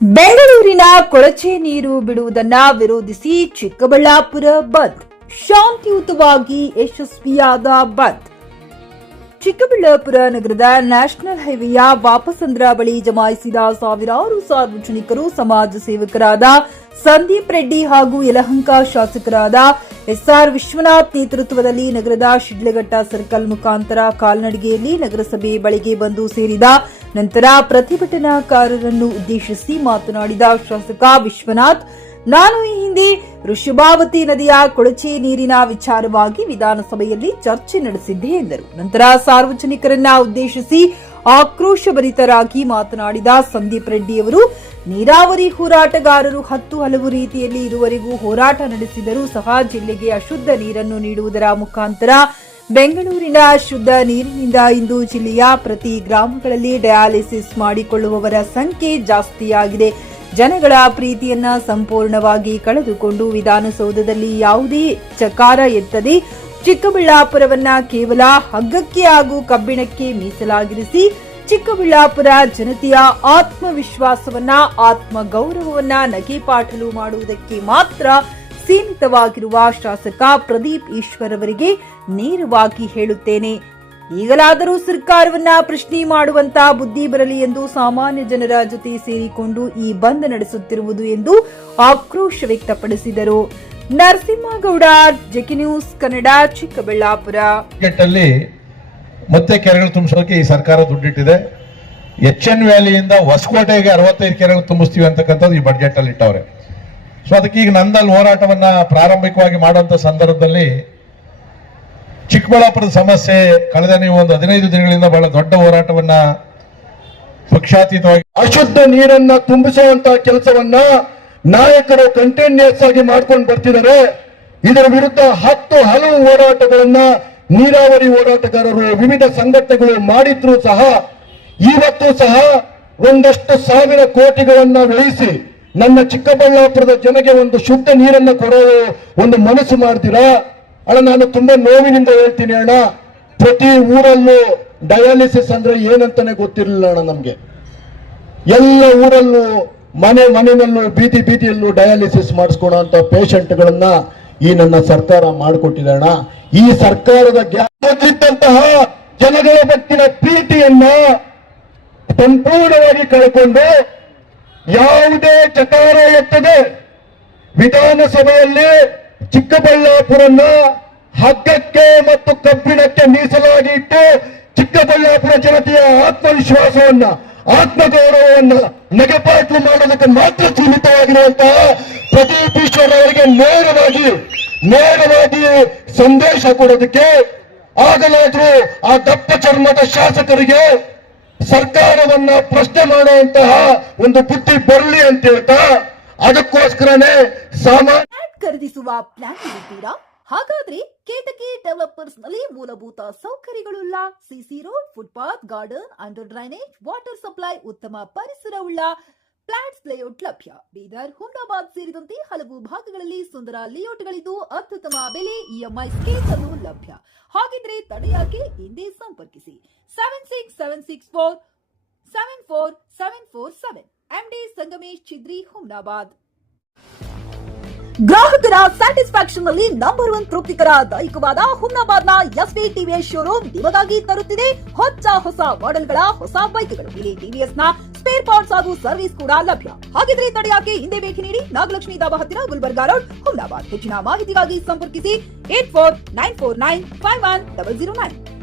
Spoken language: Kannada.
ಬೆಂಗಳೂರಿನ ಕೊಳಚೆ ನೀರು ಬಿಡುವುದನ್ನ ವಿರೋಧಿಸಿ ಚಿಕ್ಕಬಳ್ಳಾಪುರ ಬಂದ್. ಶಾಂತಿಯುತವಾಗಿ ಯಶಸ್ವಿಯಾದ ಬಂದ್. ಚಿಕ್ಕಬಳ್ಳಾಪುರ ನಗರದ ನ್ಯಾಷನಲ್ ಹೈವೇಯ ವಾಪಸಂದ್ರ ಬಳಿ ಜಮಾಯಿಸಿದ ಸಾವಿರಾರು ಸಾರ್ವಜನಿಕರು ಸಮಾಜ ಸೇವಕರಾದ ಸಂದೀಪ್ ರೆಡ್ಡಿ ಹಾಗೂ ಯಲಹಂಕ ಶಾಸಕರಾದ ಎಸ್ಆರ್ ವಿಶ್ವನಾಥ್ ನೇತೃತ್ವದಲ್ಲಿ ನಗರದ ಶಿಡ್ಲಘಟ್ಟ ಸರ್ಕಲ್ ಮುಖಾಂತರ ಕಾಲ್ನಡಿಗೆಯಲ್ಲಿ ನಗರಸಭೆ ಬಳಿಗೆ ಬಂದು ಸೇರಿದ ನಂತರ ಪ್ರತಿಭಟನಾಕಾರರನ್ನು ಉದ್ದೇಶಿಸಿ ಮಾತನಾಡಿದ ಶಾಸಕ ವಿಶ್ವನಾಥ್, ನಾನು ಈ ಹಿಂದೆ ವೃಷಭಾವತಿ ನದಿಯ ಕೊಳಚೆ ನೀರಿನ ವಿಚಾರವಾಗಿ ವಿಧಾನಸಭೆಯಲ್ಲಿ ಚರ್ಚೆ ನಡೆಸಿದ್ದೆ ಎಂದರು. ನಂತರ ಸಾರ್ವಜನಿಕರನ್ನ ಉದ್ದೇಶಿಸಿ ಆಕ್ರೋಶಭರಿತರಾಗಿ ಮಾತನಾಡಿದ ಸಂದೀಪ್ ರೆಡ್ಡಿಯವರು, ನೀರಾವರಿ ಹೋರಾಟಗಾರರು ಹಲವು ರೀತಿಯಲ್ಲಿ ಇರುವರೆಗೂ ಹೋರಾಟ ನಡೆಸಿದರೂ ಸಹ ಜಿಲ್ಲೆಗೆ ಅಶುದ್ಧ ನೀರನ್ನು ನೀಡುವುದರ ಮುಖಾಂತರ ಬೆಂಗಳೂರಿನ ಶುದ್ಧ ನೀರಿನಿಂದ ಇಂದು ಜಿಲ್ಲೆಯ ಪ್ರತಿ ಗ್ರಾಮಗಳಲ್ಲಿ ಡಯಾಲಿಸಿಸ್ ಮಾಡಿಕೊಳ್ಳುವವರ ಸಂಖ್ಯೆ ಜಾಸ್ತಿಯಾಗಿದೆ. ಜನಗಳ ಪ್ರೀತಿಯನ್ನ ಸಂಪೂರ್ಣವಾಗಿ ಕಳೆದುಕೊಂಡು ವಿಧಾನಸೌಧದಲ್ಲಿ ಯಾವುದೇ ಚಕಾರ ಎತ್ತದೆ ಚಿಕ್ಕಬಳ್ಳಾಪುರವನ್ನ ಕೇವಲ ಹಗ್ಗಕ್ಕೆ ಹಾಗೂ ಕಬ್ಬಿಣಕ್ಕೆ ಮೀಸಲಾಗಿರಿಸಿ ಚಿಕ್ಕಬಳ್ಳಾಪುರ ಜನತೆಯ ಆತ್ಮವಿಶ್ವಾಸವನ್ನ ಆತ್ಮಗೌರವವನ್ನ ನಗೆಪಾಟಲು ಮಾಡುವುದಕ್ಕೆ ಮಾತ್ರ ಸೀಮಿತವಾಗಿರುವ ಶಾಸಕ ಪ್ರದೀಪ್ ಈಶ್ವರ್ ಅವರಿಗೆ ನೇರವಾಗಿ ಹೇಳುತ್ತೇನೆ, ಈಗಲಾದರೂ ಸರ್ಕಾರವನ್ನ ಪ್ರಶ್ನೆ ಮಾಡುವಂತಹ ಬುದ್ಧಿ ಬರಲಿ ಎಂದು ಸಾಮಾನ್ಯ ಜನರ ಜೊತೆ ಸೇರಿಕೊಂಡು ಈ ಬಂದ್ ನಡೆಸುತ್ತಿರುವುದು ಎಂದು ಆಕ್ರೋಶ ವ್ಯಕ್ತಪಡಿಸಿದರು. Narasimhagowda, JK news Kannada, Chikkaballapur. ಮತ್ತೆ ಕೆರೆಗಳು ತುಂಬಿಸೋಕೆ ಈ ಸರ್ಕಾರ ದುಡ್ಡಿಟ್ಟಿದೆ. ಎನ್ ವ್ಯಾಲಿಯಿಂದ ಹೊಸಕೋಟೆಗೆ 65 ಕೆರೆಗಳು ತುಂಬಿಸ್ತೀವಿ ಅಂತಕ್ಕಂಥದ್ದು ಈ ಬಡ್ಜೆಟ್ ಅಲ್ಲಿ ಇಟ್ಟವ್ರೆ. ಸೊ ಅದಕ್ಕೆ ಈಗ ನಂದಲ್ಲಿ ಹೋರಾಟವನ್ನ ಪ್ರಾರಂಭಿಕವಾಗಿ ಮಾಡುವಂತ ಸಂದರ್ಭದಲ್ಲಿ ಚಿಕ್ಕಬಳ್ಳಾಪುರದ ಸಮಸ್ಯೆ ಕಳೆದ ನೀವು ಒಂದು 15 ದಿನಗಳಿಂದ ಬಹಳ ದೊಡ್ಡ ಹೋರಾಟವನ್ನ ಪಕ್ಷಾತೀತವಾಗಿ ಅಶುದ್ಧ ನೀರನ್ನ ತುಂಬಿಸುವಂತಹ ಕೆಲಸವನ್ನ ನಾಯಕರು ಕಂಟಿನ್ಯೂಸ್ ಆಗಿ ಮಾಡ್ಕೊಂಡು ಬರ್ತಿದ್ದಾರೆ. ಇದರ ವಿರುದ್ಧ ಹಲವು ಹೋರಾಟಗಳನ್ನ ನೀರಾವರಿ ಹೋರಾಟಗಾರರು ವಿವಿಧ ಸಂಘಟನೆಗಳು ಮಾಡಿದ್ರು ಸಹ ಇವತ್ತು ಸಹ ಒಂದಷ್ಟು ಸಾವಿರ ಕೋಟಿಗಳನ್ನ ವ್ಯಯಿಸಿ ನನ್ನ ಚಿಕ್ಕಬಳ್ಳಾಪುರದ ಜನಗೆ ಒಂದು ಶುದ್ಧ ನೀರನ್ನ ಕೊಡೋ ಒಂದು ಮನಸ್ಸು ಮಾಡ್ತೀರಾ? ಅಣ್ಣ, ನಾನು ತುಂಬಾ ನೋವಿನಿಂದ ಹೇಳ್ತೀನಿ ಅಣ್ಣ, ಪ್ರತಿ ಊರಲ್ಲೂ ಡಯಾಲಿಸಿಸ್ ಅಂದ್ರೆ ಏನಂತಾನೆ ಗೊತ್ತಿರಲಿಲ್ಲ ಅಣ್ಣ ನಮ್ಗೆ. ಎಲ್ಲ ಊರಲ್ಲೂ ಮನೆಯಲ್ಲೂ ಬೀದಿಯಲ್ಲೂ ಡಯಾಲಿಸಿಸ್ ಮಾಡಿಸ್ಕೊಳೋ ಅಂತ ಪೇಷಂಟ್ಗಳನ್ನ ಈ ನನ್ನ ಸರ್ಕಾರ ಮಾಡಿಕೊಟ್ಟಿದೆ ಅಣ್ಣ. ಈ ಸರ್ಕಾರದ ಜ್ಞಾನದಂತಹ ಜನಗಳ ಬಗ್ಗಿನ ಪ್ರೀತಿಯನ್ನ ಸಂಪೂರ್ಣವಾಗಿ ಕಳ್ಕೊಂಡು ಯಾವುದೇ ಚಕಾರ ಎತ್ತದೆ ವಿಧಾನಸಭೆಯಲ್ಲಿ ಚಿಕ್ಕಬಳ್ಳಾಪುರನ್ನ ಹಗ್ಗಕ್ಕೆ ಮತ್ತು ಕಬ್ಬಿಣಕ್ಕೆ ಮೀಸಲಾಗಿ ಇಟ್ಟು ಚಿಕ್ಕಬಳ್ಳಾಪುರ ಜನತೆಯ ಆತ್ಮವಿಶ್ವಾಸವನ್ನ ಆತ್ಮಗೌರವವನ್ನ ನಗೆಪಾಟಲು ಮಾಡೋದಕ್ಕೆ ಮಾತ್ರ ಸೀಮಿತವಾಗಿರುವಂತಹ ಪ್ರದೀಪ್ ಈಶ್ವರ್ ಅವರಿಗೆ ನೇರವಾಗಿ ಸಂದೇಶ ಕೊಡೋದಕ್ಕೆ ಆಗಲಾದ್ರೂ ಆ ದಪ್ಪ ಚರ್ಮದ ಶಾಸಕರಿಗೆ ಸರ್ಕಾರವನ್ನ ಪ್ರಶ್ನೆ ಮಾಡುವಂತಹ ಒಂದು ಬುದ್ಧಿ ಬರಲಿ ಅಂತ ಹೇಳ್ತಾ ಅದಕ್ಕೋಸ್ಕರನೇ ಖರೀದಿಸುವ ಪ್ಲಾನ್ ಇದ್ದೀರಾ? ಹಾಗಾದ್ರೆ ಕೇತಕಿ ಡೆವಲಪರ್ಸ್ ನಲ್ಲಿ ಮೂಲಭೂತ ಸೌಕರ್ಯಗಳುಳ್ಳ CC road, footpath, garden, under drainage, water supply, ಉತ್ತಮ ಪರಿಸರವುಳ್ಳ ಫ್ಲಾಟ್ಸ್ ಲೇಔಟ್ ಲಭ್ಯ. ಬೀದರ್, ಹುಮ್ನಾಬಾದ್ ಸೇರಿದಂತೆ ಹಲವು ಭಾಗಗಳಲ್ಲಿ ಸುಂದರ ಲೇಔಟ್ಗಳಿದ್ದು ಅತ್ಯುತ್ತಮ ಬೆಲೆ, ಇಎಂಐ ಸ್ಕೀಮ್ಸ್ ಅನ್ನು ಲಭ್ಯ. ಹಾಗಿದ್ರೆ ತಡೆಯಾಕೆ ಹಿಂದೆ ಸಂಪರ್ಕಿಸಿ 7676474747 ಎಂಡಿ ಸಂಗಮೇಶ್ ಚಿದ್ರಿ, ಹುಮ್ನಾಬಾದ್. ಗ್ರಾಹಕರ ಸ್ಯಾಟಿಸ್ಫ್ಯಾಕ್ಷನ್ ನಲ್ಲಿ ನಂಬರ್ 1 ತೃಪ್ತಿಕರದಾಯಕವಾದ ಹುಮ್ನಾಬಾದ್ನ ಎಸ್ವಿ ಟಿವಿಎಸ್ ಶೋರೂಮ್ ನಿಮಗಾಗಿ ತರುತ್ತಿದೆ ಹೊಸ ಮಾಡೆಲ್ಗಳ ಹೊಸ ಬೈಕ್ಗಳು. ಇಲ್ಲಿ ಟಿವಿಎಸ್ ನ ಸ್ಪೇರ್ ಪಾರ್ಟ್ಸ್ ಹಾಗೂ ಸರ್ವಿಸ್ ಕೂಡ ಲಭ್ಯ. ಹಾಗಿದ್ರೆ ತಡೆಯಾಕೆ ಹಿಂದೆ ಭೇಟಿ ನೀಡಿ ನಾಗಲಕ್ಷ್ಮಿ ಧಾಬಾ ಹತ್ತಿರ, ಗುಲ್ಬರ್ಗಾ ರೋಡ್, ಹುಮ್ನಾಬಾದ್. ಹೆಚ್ಚಿನ ಮಾಹಿತಿಗಾಗಿ ಸಂಪರ್ಕಿಸಿ 8494951009.